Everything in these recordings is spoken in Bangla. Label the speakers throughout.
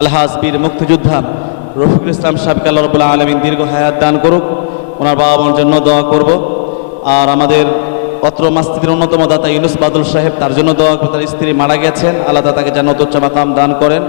Speaker 1: আলহাজ বীর মুক্তিযোদ্ধা রফিকুল ইসলাম সাবিক আল্লাহ রবুল্লাহ আলমিন দীর্ঘ হায়াত দান করুক। ওনার বাবা মার জন্য দোয়া করব। আর আমাদের অত্র মাস্তিদের অন্যতম দাতা ইউনুস বাদুল সাহেব, তার জন্য দোয়া তার স্ত্রী মারা গেছেন। আল্লাহ তাকে যেন উচ্চ মাকাম দান করেন।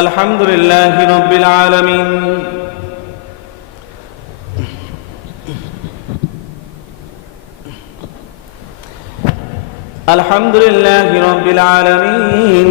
Speaker 2: আলহামদুলিল্লাহ রব্বিল আলামিন। আলহামদুলিল্লাহ রব্বিল আলামিন।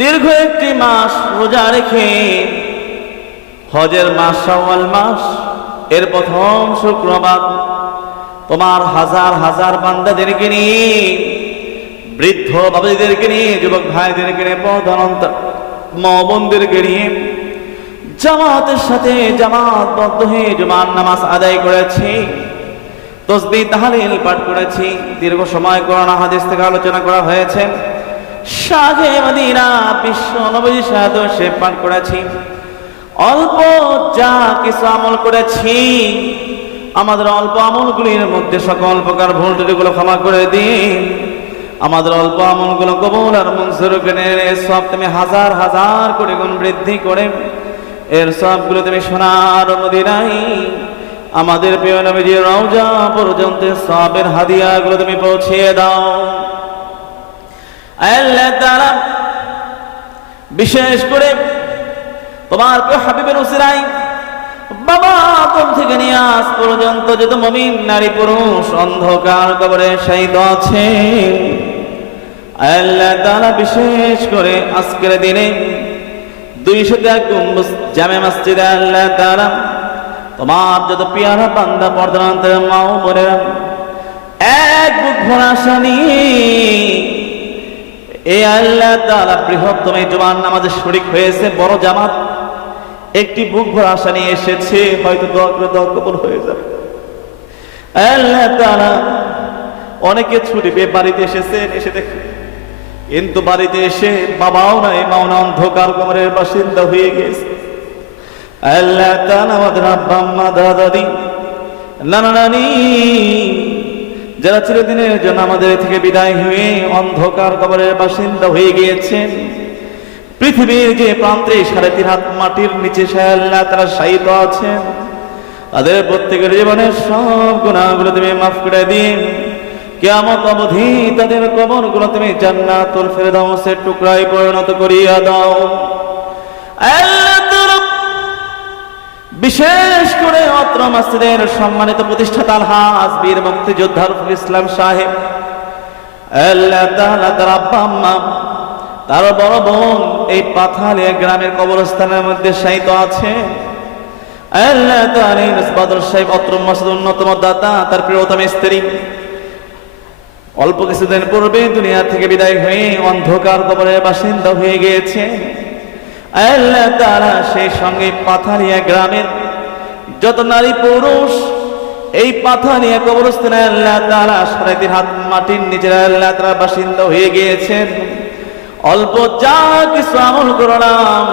Speaker 2: দীর্ঘ একটি মাস রোজা রেখে হজের মাস, শাওয়াল মাস এর প্রথম শুক্রবার তোমার হাজার হাজার বান্দাদেরকে নিয়ে, বৃদ্ধ বাবাজিদেরকে নিয়ে, যুবক ভাইদেরকে নিয়ে, প্রধানত মা বোনদেরকে নিয়ে জামাতের সাথে জামাতবদ্ধ হয়ে জুমার নামাজ আদায় করেছি, তসবি তাহালিল পাঠ করেছি, দীর্ঘ সময় করোনা হাদিস থেকে আলোচনা করা হয়েছে। সাজে মদিনা, বিশ্ব নবী সাহায্য সে পাঠ করেছি। অল্প যা কিছু আমল করেছি, আমাদের অল্প আমলগুলির মধ্যে সকল প্রকার ভুল ত্রুটিগুলো ক্ষমা করে দিন। আমাদের অল্প আমলগুলো কবুল আর মনসুর করে সব তুমি হাজার হাজার করে গুণ বৃদ্ধি করে, এর সবগুলো তুমি সোনার মদিনাই আমাদের প্রিয় নবীজি রওজা পর্যন্ত সবের হাদিয়াগুলো তুমি পৌঁছিয়ে দাও। আল্লাহ তাআলা বিশেষ করে তোমার হাবিবের উসিরাই বাবা কোন থেকে নিয়ে আজ পর্যন্ত যত মমিন নারী পুরুষ অন্ধকার কবরে শহীদ আছে, আল্লাহ তাআলা বিশেষ করে আজকের দিনে দুইশো এক গম্বুজ জামে মসজিদে আল্লাহ তাআলা তোমার যত পিয়ারা বান্দা পর্দান্তের মাও বোনেরা এক বুক ভরা আশা নিয়ে এই আল্লাহ তাআলা বৃহত্তম এই জমান নামাজে শরিক হয়েছে, বড় জামাত। একটি বুক ভরা আশা নিয়ে এসেছে, হয়তো দোয়া করে হয়ে যাবে। আল্লাহ তাআলা অনেকে ছুটি পেয়ে বাড়িতে এসেছেন এসে দেখে কিন্তু বাড়িতে এসে বাবাও নাই, মাও না অন্ধকার কবরের বাসিন্দা হয়ে গেছে। আল্লাহ তাআলা আমাদের আব্বা, আম্মা, দাদা, দাদি, নানা, নানি যারা চিরদিনের জন্য আমাদের থেকে বিদায় হয়ে অন্ধকার কবরের বাসিন্দা হয়ে গিয়েছেন, পৃথিবীর যে প্রান্তে সাড়ে তিন হাত মাটির নিচে সে আল্লাহ তারা শায়িত আছেন, তাদের প্রত্যেকের জীবনের সব গুণাগুলো তুমি মাফ করে দিন। কেমন অবধি তাদের কবরগুলো তুমি জান্নাতুল ফেরদাউসের টুকরায় পরিণত করিয়া দাও। আল্লাহ বিশেষ করে অত্র মসজিদের সম্মানিত প্রতিষ্ঠাতা আলহাজ বীর মুক্তিযোদ্ধা রফিকুল ইসলাম সাহেব, আল্লাহ তাআলা তার আব্বা আম্মা, তার বড় বোন এই পাথালিয়া গ্রামের কবরস্থানের মধ্যে শায়িত আছে। আল্লাহ তাআলা ইউনুস সাহেব অত্র মসজিদের অন্যতম দাতা, তার প্রিয়তম স্ত্রী। অল্প কিছুদিন পূর্বে দুনিয়া থেকে বিদায় হয়ে অন্ধকার কবরের বাসিন্দা হয়ে গিয়েছে। আল্লাহ তারা সেই সঙ্গে পাথারিয়া গ্রামের যত নারী পুরুষ, এই পাথারিয়া কবরস্থানে আল্লাহ তারা সাড়ে তিন হাত মাটির নিচের আল্লাহ তারা বাসিন্দা হয়ে গিয়েছেন। অল্প যা কিছু আমল করলাম,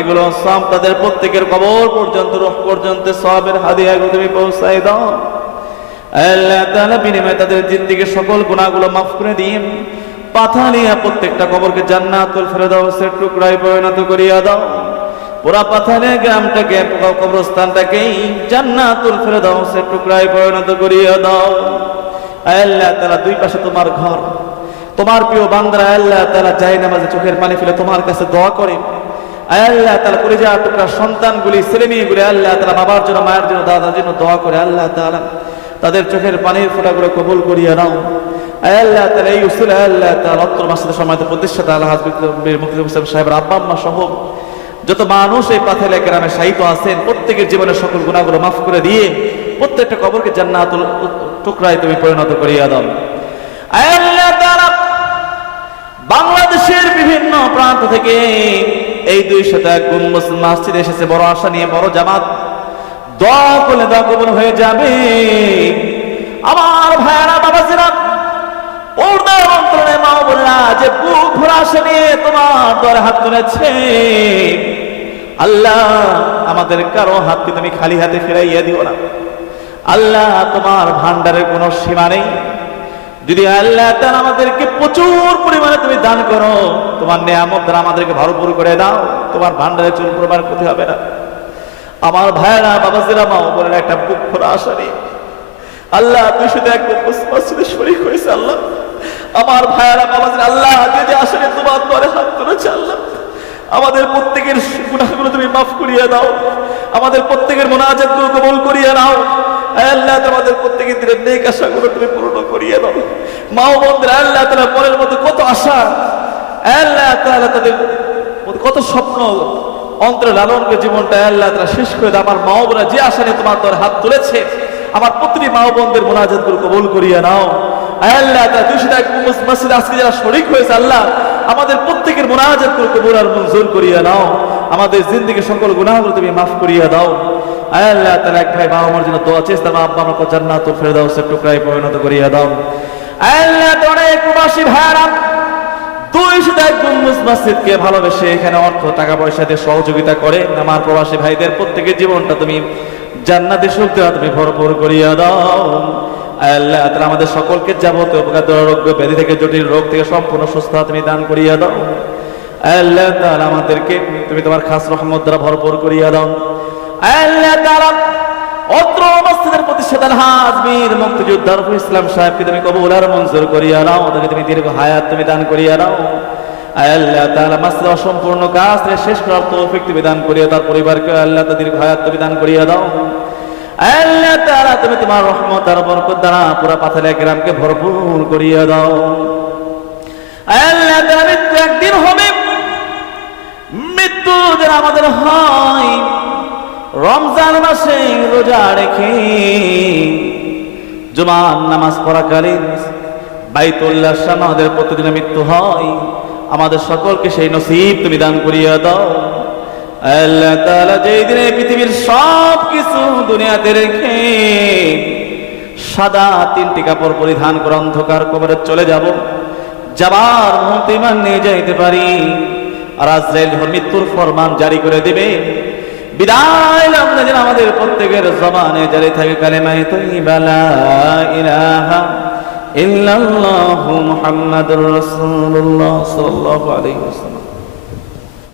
Speaker 2: এগুলো সব তাদের প্রত্যেকের কবর পর্যন্ত, রোহ পর্যন্ত, সবের হাদিয়া তুমি পৌঁছাই দাও। আল্লাহ তাআলা বিনিময়ে তাদের জিন্দিগির সকল গুনাহগুলো মাফ করে দিন। পাথানিয়া প্রত্যেকটা কবরকে জান্নাতুল ফেরদাউসের টুকরায় পরিণত করিয়া দাও। পুরা পাথানিয়া গ্রামটাকে কবরস্থানটাকেই জান্নাতুল ফেরদাউসের টুকরায় পরিণত করিয়া দাও। আল্লাহ তাআলা, দুই পাশে তোমার ঘর। তোমার প্রিয় বান্দারা আল্লাহ তাআলা যায় নামাজে চোখের পানি ফেলে তোমার কাছে দোয়া করে। আল্লাহ তাআলা করে যাওয়া টুকরা সন্তানগুলি, ছেলে মেয়েগুলি আল্লাহ তাআলা, বাবার জন্য, মায়ের জন্য, দাদার জন্য দোয়া করে, আল্লাহ তাআলা, তাদের চোখের পানির ফোঁটাগুলো কবুল করিয়া নাও। আল্লাহ তাআলা, এই উসুল আল্লাহ তাআলা অত্র মাসের সময় প্রতিষ্ঠাতা আল্লাহ হাজবির হোসেন সাহেবের আব্বা, আম্মা সহ যত মানুষ এই পাথেলা গ্রামে সাহিত্য আছেন, প্রত্যেকের জীবনের সকল গুণাগুলো মাফ করে দিয়ে প্রত্যেকটা কবরকে জান্নাতুল টুকরায় তুমি পরিণত করিয়া দাও। আল্লাহ তাআলা, বাংলাদেশের বিভিন্ন প্রান্ত থেকে এই দুই শত এক গুম্বজ মসজিদ এসেছে, বড় আশা নিয়ে বড় জামাত। দোয়া করলে দোয়া কবুল হয়ে যাবে। আমার ভাইয়ারা, বাবাজিরা পর্দার অন্তরে মা বোনেরা যে বুক ভরা নিয়ে তোমার দরে হাত তুলেছে। আল্লাহ, আমাদের কারও হাতকে তুমি খালি হাতে ফিরাইয়া দিও না। আল্লাহ, তোমার ভান্ডারের কোনো সীমা নেই। যদি আল্লাহ তাআলা আমাদেরকে প্রচুর পরিমাণে তুমি দান করো, তোমার নেয়ামত দ্বারা আমাদেরকে ভরপুর করে দাও, তোমার ভান্ডারে চুল প্রবার ক্ষতি হবে না। আমার ভাইয়েরা, বাবাজিরা, মা বোনেরা, একটা বুক ভরা আশা নেই আল্লাহ, তুই শুধু একদম শরীর হয়েছে আল্লাহ। আমার ভাইয়েরা বাবাজিরা আল্লাহ যে যে আসলে তোমার দরে হাত তুলেছে আল্লাহ। আমাদের প্রত্যেকের গুণাগুলো তুমি মাফ করিয়ে দাও। আমাদের প্রত্যেকের মোনাজাতগুলো কবল করিয়ে নাও। আল্লাহ, তোমাদের প্রত্যেকের দিনের নেক আশাগুলো তুমি পূর্ণ করিয়ে দাও। মা ও বোনদের আল্লাহ তালা মনের মধ্যে কত আশা। আল্লাহ তাআলা তাদের কত স্বপ্ন। অন্তরে লালনকে জীবনটা আল্লাহ, তারা শেষ করে আমার মা বোনেরা, যে আশা নিয়ে তোমার তোর হাত তুলেছে, আমার প্রতিটি মা বোনদের মোনাজাতগুলো কবল করিয়ে নাও। হয়েছে, আল্লাহ, আমাদের প্রত্যেকের করিয়া নাও। আমাদের সকল গুনাহগুলো তুমি মাফ করিয়া দাও। আল্লাহ তাআলা এক ভাই বাবা আমার জন্য দোয়া চেষ্টা মা আব্বা আমাকে জান্নাতুল ফেরদাউসের টুকরায় পরিণত করিয়া দাও। আল্লাহ প্রবাসী ভাইরা মসজিদকে ভালোবেসে এখানে অর্থ, টাকা পয়সা দিয়ে সহযোগিতা করে। প্রবাসী ভাইদের প্রত্যেকের জীবনটা তুমি জান্নাতি সুখ তুমি ভরপুর করিয়া দাও। আল্লাহ তাআলা আমাদের সকলকে যাবতীয় উপকার রোগ ব্যাধি থেকে জটিল রোগ থেকে সম্পূর্ণ সুস্থ তুমি দান করিয়া দাও। আল্লাহ তাআলা আমাদেরকে তুমি তোমার খাস রহমত দ্বারা ভরপুর করিয়া দাও। আল্লাহ তাআলা অত্র মসজিদের প্রতিষ্ঠাতা হাজমির মুক্তিযোদ্ধা রফিক ইসলাম সাহেবকে তুমি কবুল আর মঞ্জুর করিয়া নাও তাকে তুমি দীর্ঘ হায়াত তুমি দান করিয়া নাও আল্লাহ তাআলা মাসের অসম্পূর্ণ কাজ শেষ করার তৌফিক তুমি দান করিয়া তার পরিবারকে আল্লাহ তার দীর্ঘ হায়াত তুমি দান করিয়া দাও। আল্লাহ তাআলা, তুমি তোমার রহমত আর বরকত দ্বারা পুরা পাথালে গ্রামকে ভরপুর করিয়া দাও। আল্লাহ তাআলা, মৃত্যু একদিন হবে। মৃত্যু আমাদের হয়, রমজান মাসে রোজা রেখে জুমার নামাজ পড়াকালীন বাইতুল্লাহ সামনে আমাদের প্রতিদিন মৃত্যু হয়। আমাদের সকলকে সেই নসিব তুমি দান করিয়া দাও। আল্লাহ তাআলা যেই দিনে পৃথিবীর সব কিছু দুনিয়াতে রেখে সাদা তিনটি কাপড় পরিধান করে অন্ধকার কবরে চলে যাব। যাবার মুহূর্তে ইমান নিয়ে যাইতে পারি। আর আজরাইল মৃত্যুর ফরমান জারি করে দিবে, বিদায় আমরা যেন আমাদের প্রত্যেকের জবানে জারি থাকে কালেমায় তৈবা লা ইলাহা ইল্লাল্লাহু মুহাম্মাদুর রাসূলুল্লাহ সাল্লাল্লাহু আলাইহি ওয়াসাল্লাম।